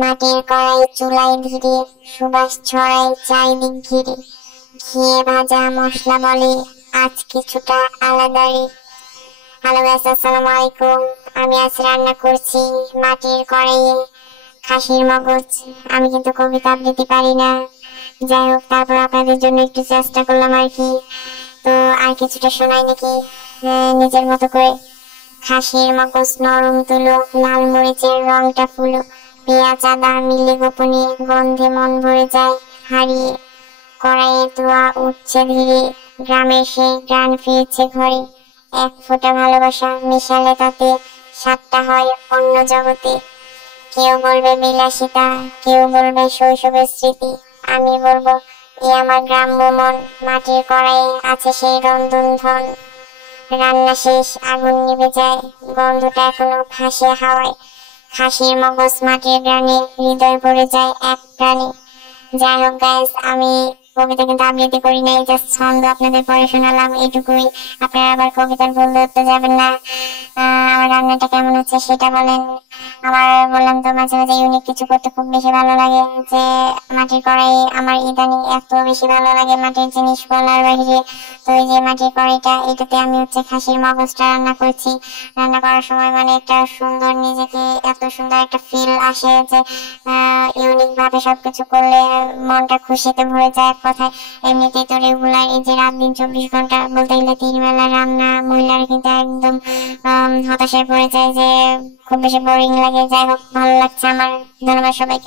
মাটির কড়াই চুলায় ধীরে, সুবাস ছড়ায় চারিদিক ঘিরে। ঘিয়ে ভাজা মশলা বলে আজ কিছুটা আলাদা রে। হ্যালো গাইস, আসসালামু আলাইকুম। আমি আজ রান্না করছি মাটির কড়াইয়ে খাসির মগজ। আমি কিন্তু কবিতা আবৃত্তি পারি না, যাই হোক তারপর আপনাদের জন্য একটু চেষ্টা করলাম আর কি। তো আর কিছুটা শোনাই নাকি নিজের মতো করে। খাসির মগজ নরম তুলো, লাল মরিচের রংটা ফুলো, পেঁয়াজ আদা মিলে গোপনে, গন্ধে মন ভরে যায় হারিয়ে। কড়াইয়ে ধোয়া উঠছে ধীরে, গ্রামের সেই গান ফিরছে ঘরে। এক ফোঁটা ভালোবাসা মিশালে তাতে, স্বাদটা হয় অন্য জগতে। কেউ বলবে বিলাসিতা, কেউ বলবে শৈশবের স্মৃতি, আমি বলবো এ আমার গ্রাম্য মন। মাটির কড়াইয়ে আছে সেই রন্ধন ধন। রান্না শেষ, আগুন নিভে যায়, গন্ধটা এখনো ভাসে হাওয়ায়। খাসির মগজ মাটির গ্রানে, হৃদয় ভরে যায় এক প্রাণে। যাই হোক গাইস, আমি কবিতা কিন্তু আবৃত্তি করি নাই, জাস্ট ছন্দ আপনাদের পড়ে শোনালাম, এইটুকুই। আপনারা আবার কবিতার ভুল ধরতে যাবেন না। আমার রান্নাটা কেমন হচ্ছে সেটা বলেন। আমার বললাম তো মাঝে মাঝে ইউনিক কিছু করতে খুব বেশি ভালো লাগে। যে মাটির কড়াই আমার ইদানিং এত বেশি ভালো লাগে মাটির জিনিস বলার বাইরে। তো এই যে মাটির কড়াইটা, এটাতে আমি খাসির মগজটা রান্না করছি। রান্না করার সময় মানে একটা সুন্দর, নিজেকে এত সুন্দর একটা ফিল আসে যে ইউনিক ভাবে সবকিছু করলে মনটা খুশিতে ভরে যায় এক কথায়। এমনিতেই তো রেগুলার এই যে রাত দিন 24 ঘন্টা বলতে গেলে 3 বেলা রান্না, মহিলারা কিন্তু একদম হতাশায় পড়ে যায়, যে খুব বেশি বোরিং লাগে। যাই হোক, ভালো লাগছে আমার। ধন্যবাদ সবাইকে।